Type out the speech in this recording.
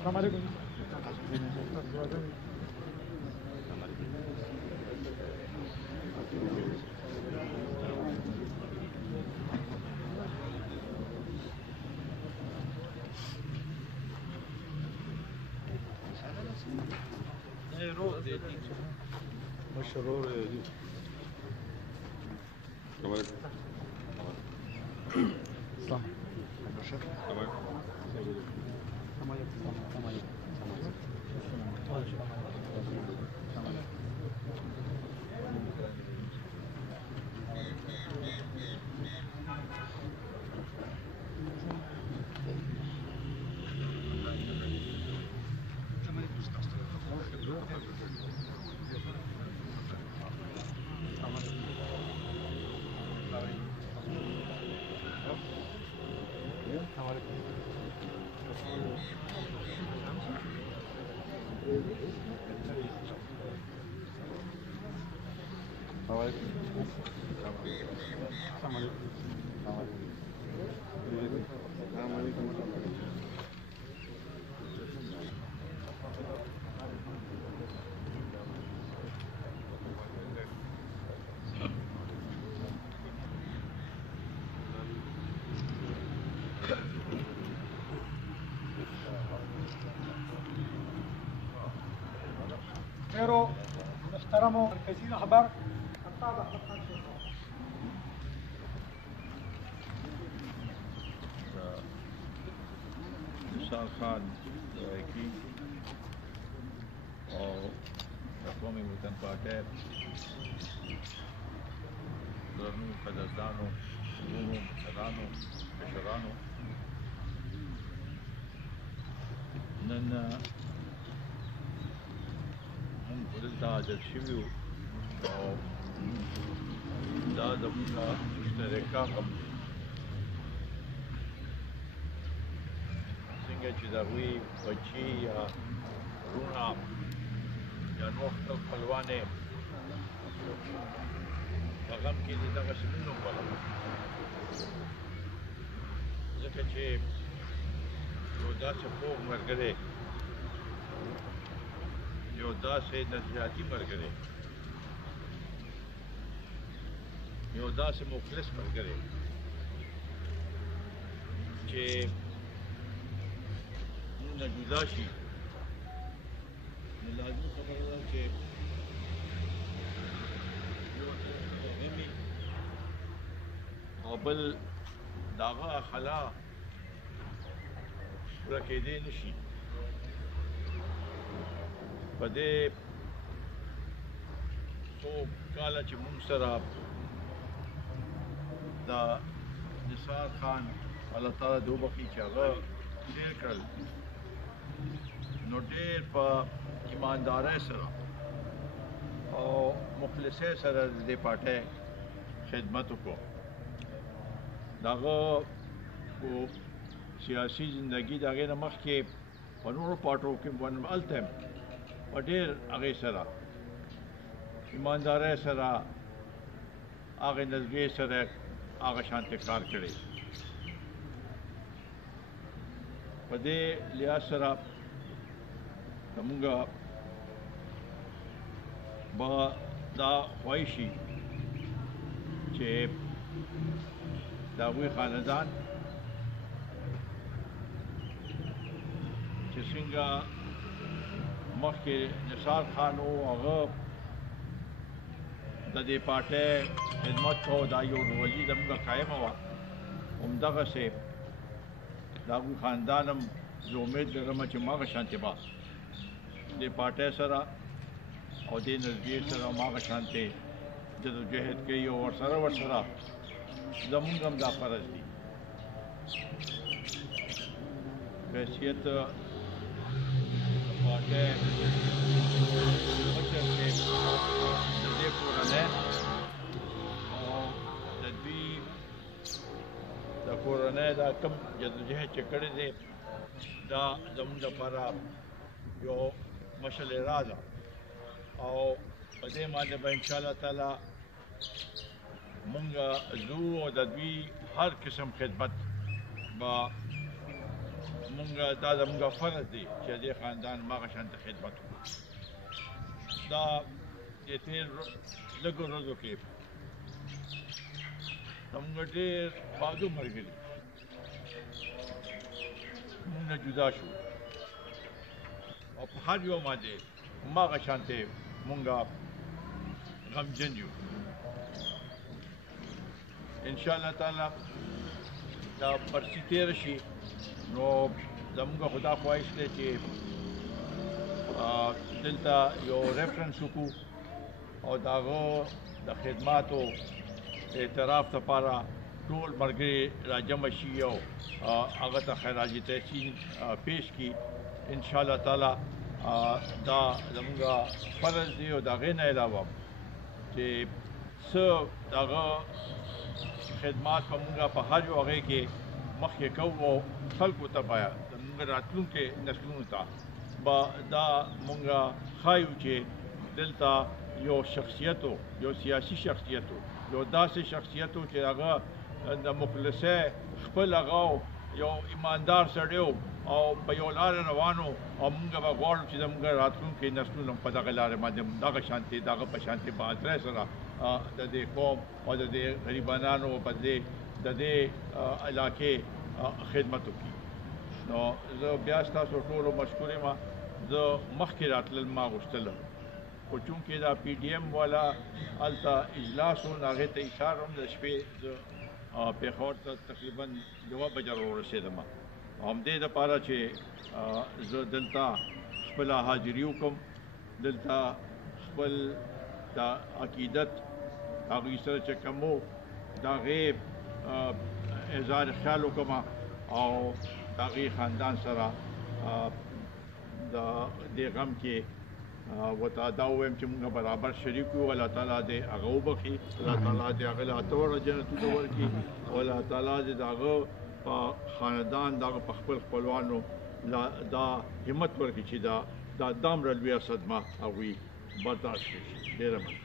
السلام علیکم. مشرور دي محترم مرکزی رہبر نثار خان کی اور قومی وطن پارٹی درنو قدردانو علومو مشرانو کشرانو نن موږ دلته حاضر شوي وو او دا زموږه مشترکه څنګه چې د هغوی بچي یا وروڼه یا نور خپل خپلوان یې په غم کې دي دغسې موږ هم په غم ځکه چې یو داسې خوږ ملګری یو داسې نظریاتی ملګری یو داسې مخلص ملګری چې موږ نه جدا شي نو لازمي خبره ده چې یو مهمي او بل د هغه خلا پوره کېدی نه شي په دې څو کاله چې موږ سره د نثار خان الله تعالی دې وبخښي چې هغه تېر کړل نو ډېر په ایماندارۍ سره او مخلصۍ سره د دې پارټۍ خدمت وکړو د هغه سیاسي زندګي د هغې نه مخکې په نورو پارټو کې هلته هم په ډېر هغې سره ایماندارۍ سره هغې نظریې سره هغه شانتې کار کړی په دې لحاظ سره زموږ به دا خواهش شي چې د هغوی خاندان چې څنګه مخکې نثار خان و هغه د دې پارټۍ خدمت کو دا یو روزي زموږ قایمه وه همدغسې د هغوی خاندان هم زه امید لرم چې هماغه شانتې به دې پارټۍ سره او دې نظریې سره هماغه شانتې جدوجهد کوي او ورسره زمونږ هم دا فرض دي په حیثیت د پارټۍ مشر صاحب د دې کورنۍ او د دوی د کورنۍ دا کوم جدوجهد چې کړی دی دا زمونږ لپاره یو مشعل را ده او په دې باندې به انشاءالله تعالی مونږ ځو او د دوی هر قسم خدمت به مونږ دا زمونږ فرض دی چې دې خاندان هماغه شانته خدمت وکړو دا د تېر لږو ورځو کې زمونږ ډېر بادو ملګري مونږ نه جدا شو او په هر یو باندې هماغه شانتې مونږ غمجن یو انشاءالله تعالی دا پرسي تېره شي نو زموږ خدا خواهش دی چې دلته یو ریفرنس وکړو او د هغه د خدماتو اعتراف لپاره ټول ملګري راجمع شي او هغه ته خراج تحسین پیش کړي انشاءالله تعالی دا زموږ فرض دی او د هغې نه علاوه چې څه د هغه خدمات به مونږ په هر یو هغې کې مخکې کوو او خلکو ته به زموږ راتلونکي نسلونو ته به دا مونږ ښایو چې دلته یو شخصیت یو سیاسي شخصیت یو داسې شخصیت چې هغه د مخلصۍ خپل هغه یو ایماندار سړی او په یو لارې روانو او مونږ به غواړو چې زموږ راتلونکي نسلونه په دغه لارې باندې دغه شانتې دغه په شانتې بهادرۍ سره د دې قوم او د دې غریبانانو په دې د دې علاقې خدمت وکړي نو زه بیا ستاسو ټولو مشکور یم زه مخکې راتلل ما غوښتله خو چونکې دا پی ډي ایم والا هلته اجلاس و نو هغې ته اشار هم د شپې زه پېښور ته تقریبا 2 بجې راورسېدم همدې دپاره چې زه دلته خپله حاضري وکړم دلته خپل د عقیدت هغوی سره چې کوم و د هغې اظهار خیال وکړم او د هغې خاندان سره د دې غم کې ورته دا ووایم چې مونږ برابر شریک یو الله تعالی دې هغه وبخي الله تعالی دې هغه له اته وړه جنتونو ورکړي او الله تعالی دې د هغه په خاندان د هغه په خپل خپلوانو دا همت ورکړي چې دا دومره لویه صدمه هغوی برداشت کړي ډېره مننه